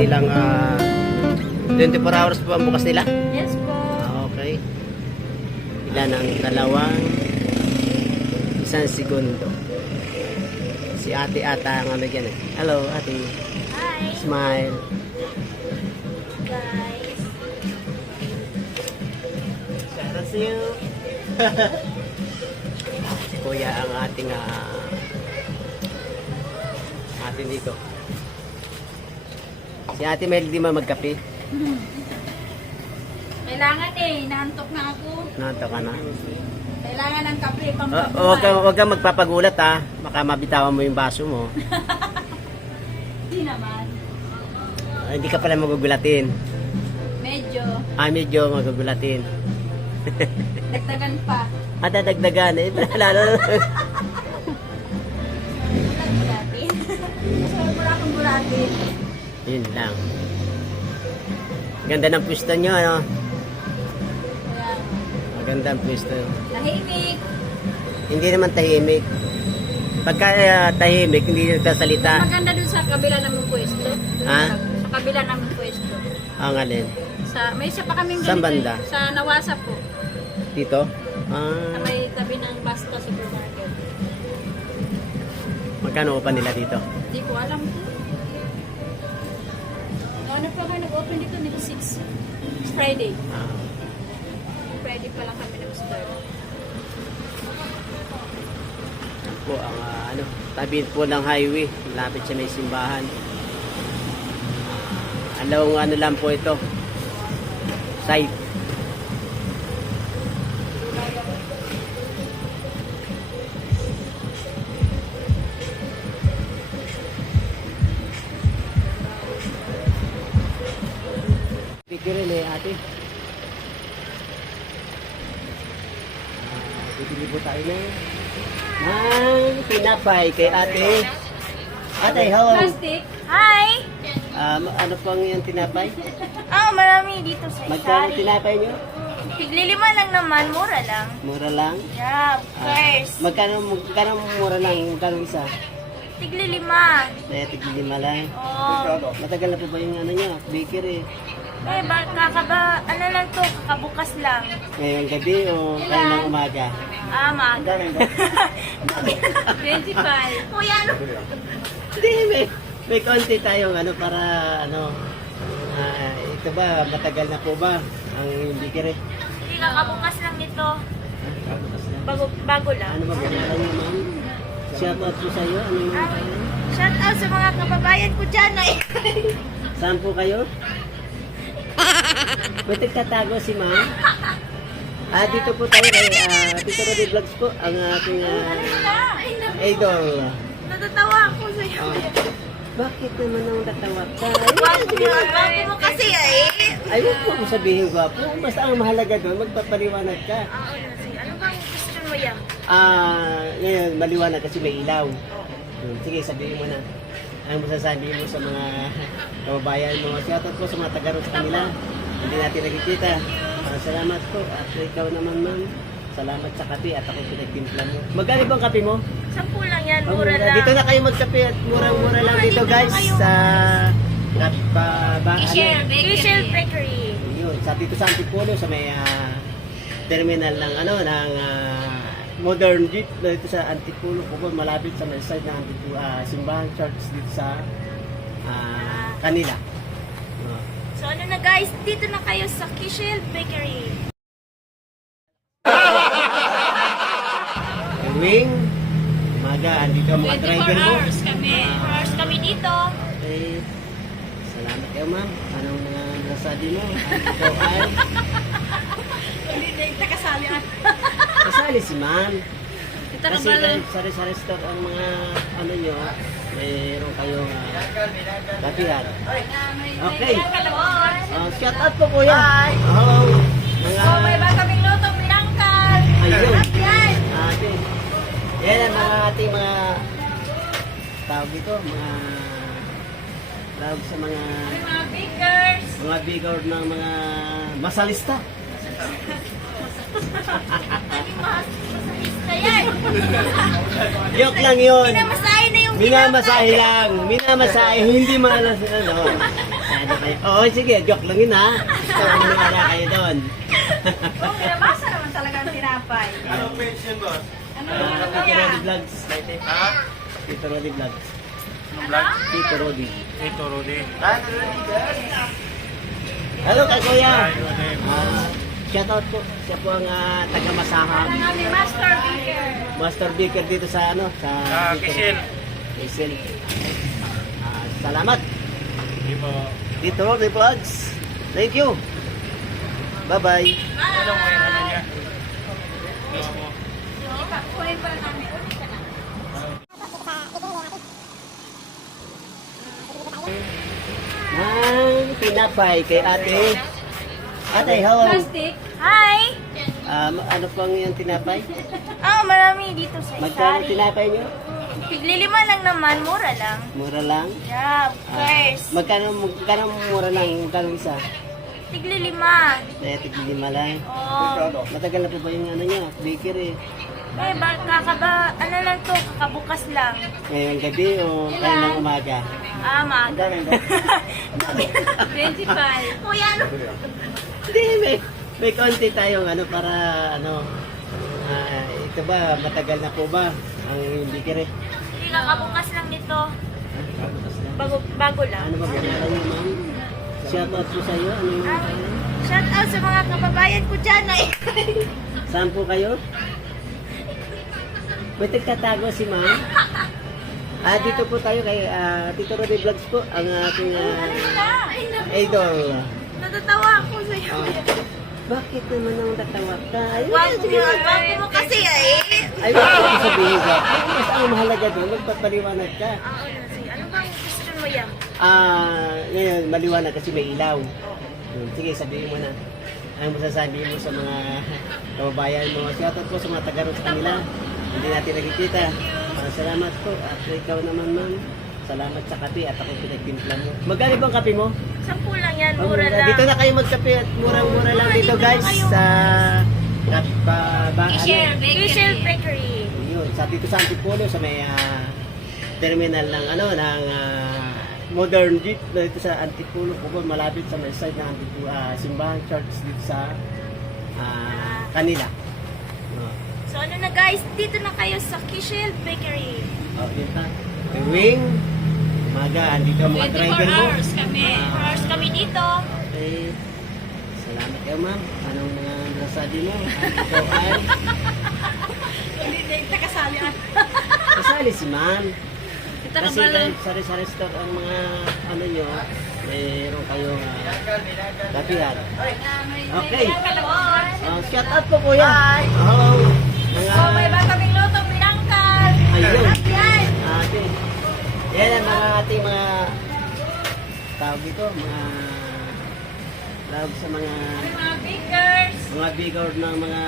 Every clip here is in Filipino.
kanilang 24 hours po ang bukas nila? Yes po. Okay. Ilan ang dalawang isang segundo. Si ate ata ang ano dyan eh. Hello ate. Hi Smile. guys. Shout out to you. Si kuya ang ating atin dito. Si ate Mel di ba magkape? Kailangan naantok na ako. Nata ka na. Kailangan ng kape pang Huwag kang magpapagulat ha. Baka mabitawan mo yung baso mo. Hindi naman. Hindi ka pala magugulatin. Medyo. Medyo magugulatin. Dagdagan pa. Dadagdagan eh. Lalo. Gulatin. Mas wala akong gulatin. Yun lang. Ganda ng pwesto nyo, ano? Kaya, Maganda ang pwesto. tahimik. Hindi naman tahimik. Pagka tahimik, hindi nagsasalita. Maganda dun sa kabila namin pwesto. Ha? Sa kabila namin pwesto. Ang alin? May isa pa kaming Saan ganito banda? Sa Nawasa po. Dito? Sa may tabi ng Basta Supermarket. Magkano upa nila dito? Hindi ko alam po. Ano pa kayo nag-open dito? Dito 6. It's Friday. Friday pa lang kami nag-start. Po ang tabi po ng highway, malapit sa may simbahan. Along ano lang po ito. Site. Video rin eh ate. Bibili po tayo ng tinapay kay ate. Ate, hello. Plastic. Hi! Ano pang yung tinapay? Marami dito sa Magkano Isari. tinapay nyo? Tiglilima lang naman, mura lang. Mura lang? Yeah, of course. Magkano mura lang? Magkano isa? Tiglilima. Tigil 5 lang. Oh. Matagal na po ba yung ano nyo? Bakery? Ano lang to, kakabukas lang. Ngayong gabi o kailang umaga? Maaga. 25. Kuya, ano? Hindi, may konti tayong ano para ano. Ito ba, matagal na po ba ang bakery? Hindi, kakabukas lang nito. Bago lang. Ano ba pangalan nyo, ma'am? Shout out po sa iyo. Ano yung Shout out sa mga kababayan ko dyan. Saan po kayo? Pwede tatago si ma'am. Dito po tayo kay Tito Roddy Vlogs po, ang ating idol. Natatawa ako sa iyo. Bakit naman ang natawa ka? Bago mo kasi Ay, huwag mo sabihin gwapo. Basta ang mahalaga doon, magpapaliwanag ka. Ano bang gusto mo yan? Ngayon, maliwanag kasi may ilaw. Sige, sabihin mo na. Ang masasabi mo sa mga kababayan mo. Shoutout po sa mga taga-root sa kanila. Hindi natin nakikita. Salamat po. At ikaw naman, ma'am. Salamat sa kape at ako pinagtimpla mo. Magkano bang kape mo? 10 lang yan, mura lang. Dito na kayo magkape at murang-mura lang dito, guys. Sa Michelle Bakery. Yun, sa dito sa Antipolo sa may terminal ng ng modern jeep dito sa Antipolo po malapit sa may side ng Antipolo simbahan church dito sa kanila. So ano na guys, dito na kayo sa Michelle Bakery. Wing, umaga, andito ang mga 24 driver mo. hours kami. Hours kami dito. Okay. Salamat kayo, ma'am. Anong mga nasabi mo? Ikaw ay Hindi na yung takasali. kasali si ma'am. Kita ka Kasi ba lang? sa restaurant ang mga ano nyo, mayroon kayong kapihan. Okay. Shout out po kuya. Bye. Mga So may ba kaming luto, pinangkal. ayun. Yan. Ate. Yan ang mga ating mga tawag dito, mga tawag sa mga Mga bakers. bigger ng mga masalista. Masalista yan. Joke lang yun. Pinamasahe na yung Minamasahe lang. Minamasahe. Hindi malas. Ano. Ano kayo? Oo, sige, joke lang yun ha. Maniwala kayo doon. Okay, nabasa naman talaga ang tinapay. Anong page yun, boss? Ano Tito Rodi Vlogs. Ha? Tito Rodi Vlogs. Anong vlog? Tito Rodi. Ito, Rudy. Hello kay Kuya. Hi, Rudy. Shoutout po. Siya po ang taga-masahan. Ang aming master baker. Master Baker dito sa ano? Sa Kisil. Kisil. Salamat. Hindi po. Tito Rodi Vlogs. Thank you. Bye-bye. Ano mo yung ano niya? Ano mo? Kunin pa namin. Tinapay kay ate. Ate, hello. Plastic. Hi! Ano pang yung tinapay? Marami dito sa Magkano Isari. tinapay nyo? Tiglilima lang naman, mura lang. Mura lang. Yeah, of course. Magkano mura lang? Magkano isa? Tiglilima. Tigil-lima lang. Oh. Matagal na po ba yung ano niya? Bakery. Ano lang to, kakabukas lang. Ngayong gabi o kailang umaga? Maga. 25. Kuya, ano? Hindi, may konti tayong ano para ano. Ito ba, matagal na po ba ang bakery? Hindi, kakabukas lang nito. Bago lang. Ano ba pangalan niyo, ma'am? Shout out po sa iyo. Ano yung Shout out sa mga kababayan ko dyan. Saan po kayo? May tagtatago si ma'am. Dito po tayo kay Tito Rodi Vlogs po. Ang ating idol. Natatawa ako sa iyo. Bakit naman ang tatawa ka? Wapo mo kasi Ay, bakit ko sabihin ka? Mas ang mahalaga doon, magpapaliwanag ka. Ano bang question mo yan? Ngayon, maliwanag kasi may ilaw. Sige, sabihin mo na. Ano masasabi mo sa mga kababayan mo? Shoutout po sa mga taga sa kanila. Hindi natin nakikita. Salamat po. At ikaw naman, ma'am. Salamat sa kape at ako pinagtimpla mo. Magkano bang kape mo? 10 lang yan, Oh, mura lang. Dito na kayo magkape at murang-mura lang dito, guys. Sa Kisil Bakery. Yun, dito sa Antipolo sa may terminal ng ano ng Modern Jeep dito sa Antipolo, Cubon, malapit sa may side ng Antipolo, simbahan church dito sa kanila. So ano na guys, dito na kayo sa Kisil Bakery. Dito. May wing. Maga, andito ang mga 24 driver mo. hours kami. Hours kami dito. Okay. Salamat kayo, ma'am. Anong mga nasabi mo? Ikaw ay Hindi, nakasali ako. kasali si ma'am. Ito ka Kasi pala. kahit sa restaurant ang mga ano nyo, mayroon kayong dapihan. Okay. Shout out po kuya. Hi. Hello. So may bata kaming luto, pinangkal. Ayun. Yan. Ate. Yan ang mga ating mga tawag dito, mga tawag sa mga Mga bakers. bigger ng mga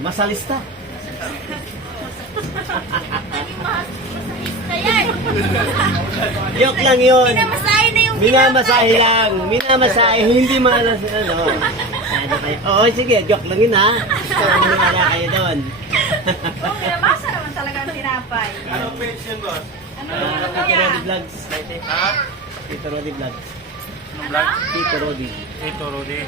masalista. Masahista yan. Joke lang yun. Pinamasahe na yung Minamasahe lang. Minamasahe. Hindi malas. Ano. Ano kayo? Oo, sige. Joke lang yun ha. Maniwala kayo doon. Okay, nabasa naman talaga ang tinapay. Anong page yun, boss? Tito Rodi Vlogs. Ha? Tito Rodi Vlogs. Anong vlog? Tito Rodi. Ito, Rudy.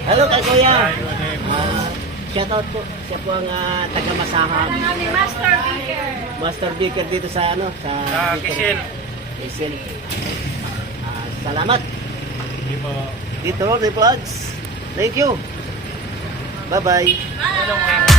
Hello kay Kuya. Hi, Rudy. Shoutout po. Siya po ang taga-masahan. Ang aming master baker. Master Baker dito sa ano? Sa Kisil. Kisil. Salamat. Hindi po. Tito Rodi Vlogs. Thank you. Bye-bye. Ano mo yung